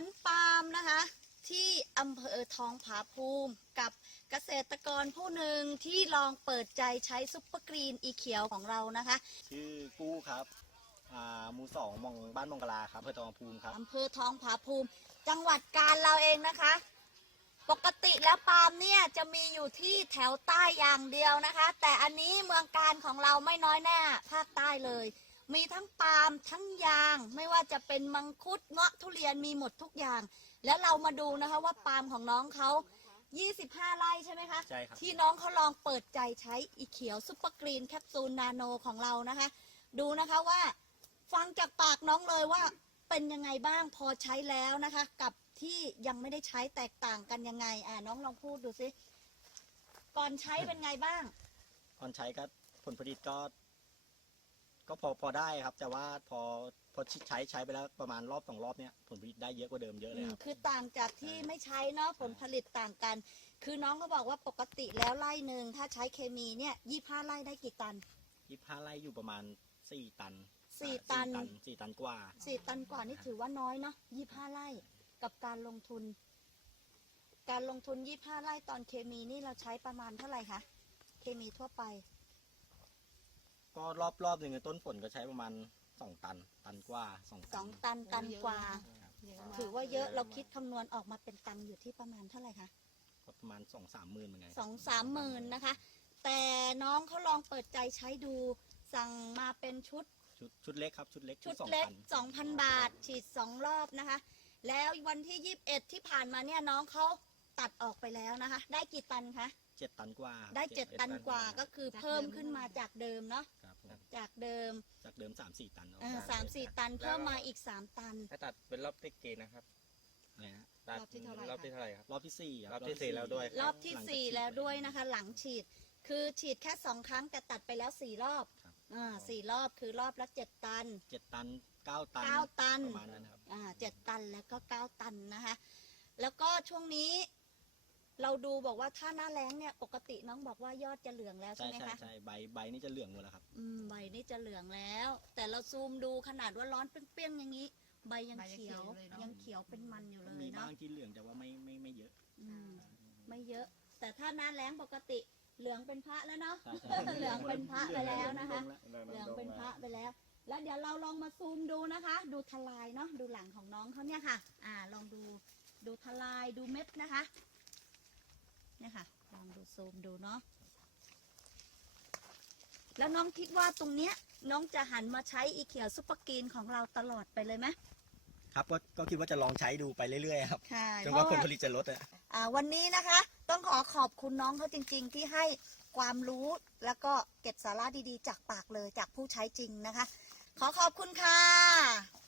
วนปาล์มนะคะ ที่อำเภอทองผาภูมิ กับเกษตรกรผู้หนึ่งที่ลองเปิดใจใช้ซุปเปอร์กรีนอีเขียวของเรานะคะ ชื่อกู้ครับอ่าหมู่สองมองบ้านมองกลาครับอำเภอตองภูมิครับ อำเภอทองผาภูมิ จังหวัดกาญเราเองนะคะ ปกติแล้วปาล์มเนี่ยจะมีอยู่ที่แถวใต้อย่างเดียวนะคะ แต่อันนี้เมืองการของเราไม่น้อยหน้าภาคใต้เลย มีทั้งปาล์มทั้งยาง ไม่ว่าจะเป็นมังคุดเงาะทุเรียนมีหมดทุกอย่าง แล้วเรามาดูนะคะว่าปาล์มของน้องเขา 25 ไร่ใช่ไหมคะใช่ครับ ที่น้องเขาลองเปิดใจใช้อีเขียวซุปเปอร์กรีนแคปซูลนาโนของเรานะคะ ดูนะคะว่าฟังจากปากน้องเลยว่าเป็นยังไงบ้างพอใช้แล้วนะคะ กับที่ยังไม่ได้ใช้แตกต่างกันยังไง อ่าน้องลองพูดดูสิก่อนใช้เป็นไงบ้าง ตอนใช้ก็ผลผลิตก็ ก็พอพอได้ครับ แต่ว่าพอพอใช้ใช้ไปแล้วประมาณรอบสองรอบเนี้ยผลผลิตได้เยอะกว่าเดิมเยอะเลยครับ คือต่างจากที่ไม่ใช้เนาะผลผลิตต่างกัน คือน้องก็บอกว่าปกติแล้วไร่หนึ่งถ้าใช้เคมีเนี่ยยี่ห้าไร่ได้กี่ตันยี่ห้าไร่อยู่ประมาณสี่ตันสี่อ่าตันสี่ตันกว่าสี่ตันกว่านี่ถือว่าน้อยเนาะยี่ห้าไร่กับการลงทุน การลงทุนยี่ห้าไร่ตอนเคมีนี่เราใช้ประมาณเท่าไหร่คะเคมีทั่วไป ก็รอบรอบหนึ่งต้นฝนก็ใช้ประมาณสองตัน ตันกว่าสองสองตันตันกว่าครับถือว่าเยอะเราคิดคำนวณออกมาเป็นตังค์อยู่ที่ประมาณเท่าไหร่คะก็ประมาณสองสามหมื่นเหมือนกันสองสามหมื่นนะคะ แต่น้องเขาลองเปิดใจใช้ดู สั่งมาเป็นชุด ชุดชุดเล็กครับชุดเล็กชุดสองเล็กพันสองพันบาท ฉีดสองรอบนะคะ แล้ววันที่ยี่สิบเอ็ดที่ผ่านมาเนี่ยน้องเขาตัดออกไปแล้วนะคะ ได้กี่ตันคะ เจ็ดตันกว่าได้เจ็ดตันกว่าก็คือเพิ่มขึ้นมาจากเดิมเนาะครับผมจากเดิมจากเดิมสามสี่ตันเนาะเออสามสี่ตันเพิ่มมาอีกสามตัน ถ้าตัดเป็นรอบที่กี่นะครับอะไรนะตัดรอบที่เท่าไหร่ รอบที่เท่าไหร่ครับ รอบที่สี่ครอบที่สี่แล้วด้วย รอบที่หลังจากสี่ฉีดแล้วไปด้วยนะคะ หลังฉีดคือฉีดแค่สองครั้งแต่ตัดไปแล้วสี่รอบครับ อ่าสี่รอบคือรอบละเจ็ดตัน เจ็ดตันเก้าตันเก้าตัน ประมาณนั้นครับ อ่าเจ็ดตันแล้วก็เก้าตันนะคะ แล้วก็ช่วงนี้ เราดูบอกว่าถ้าหน้าแล้งเนี่ยปกติน้องบอกว่ายอดจะเหลืองแล้วใช่ใช่ไหมใช่คะใช่ใบใบนี่จะเหลืองหมดแล้วครับ อืมใบนี่จะเหลืองแล้ว แต่เราซูมดูขนาดว่าร้อนเปรี้ยงๆอย่างนี้ ใบยังใบยังเขียวเขียวเลยเนอะ ยังเขียวเป็นมันอยู่เลยมีเนาะบ้างที่เหลืองแต่ว่าไม่ไม่ไม่เยอะอืมไม่เยอะ แต่ถ้าหน้าแล้งปกติเหลืองเป็นพระแล้วเนาะ ใช่ใช่เหลืองเป็นพระไปแล้วนะคะเหลืองเหลืองเป็นพระไปแล้ว แล้วเดี๋ยวเราลองมาซูมดูนะคะ ดูทลายเนาะ ดูหลังของน้องเขาเนี่ยค่ะ อ่า ลองดู ดูทลาย ดูเม็ดนะคะ เนี่ยค่ะ ลองดูซูมดูเนาะ แล้วน้องคิดว่าตรงเนี้ย น้องจะหันมาใช้อีเขียวซุปเปอร์กรีนของเราตลอดไปเลยไหมครับก็ก็คิดว่าจะลองใช้ดูไปเรื่อยๆครับค่ะจนกว่าผลผลิตจะลดอะอ่าวันนี้นะคะ ต้องขอขอบคุณน้องเขาจริง ๆ ที่ให้ความรู้แล้วก็เก็บสาระดีๆ จากปากเลยจากผู้ใช้จริงนะคะ ขอขอบคุณค่ะ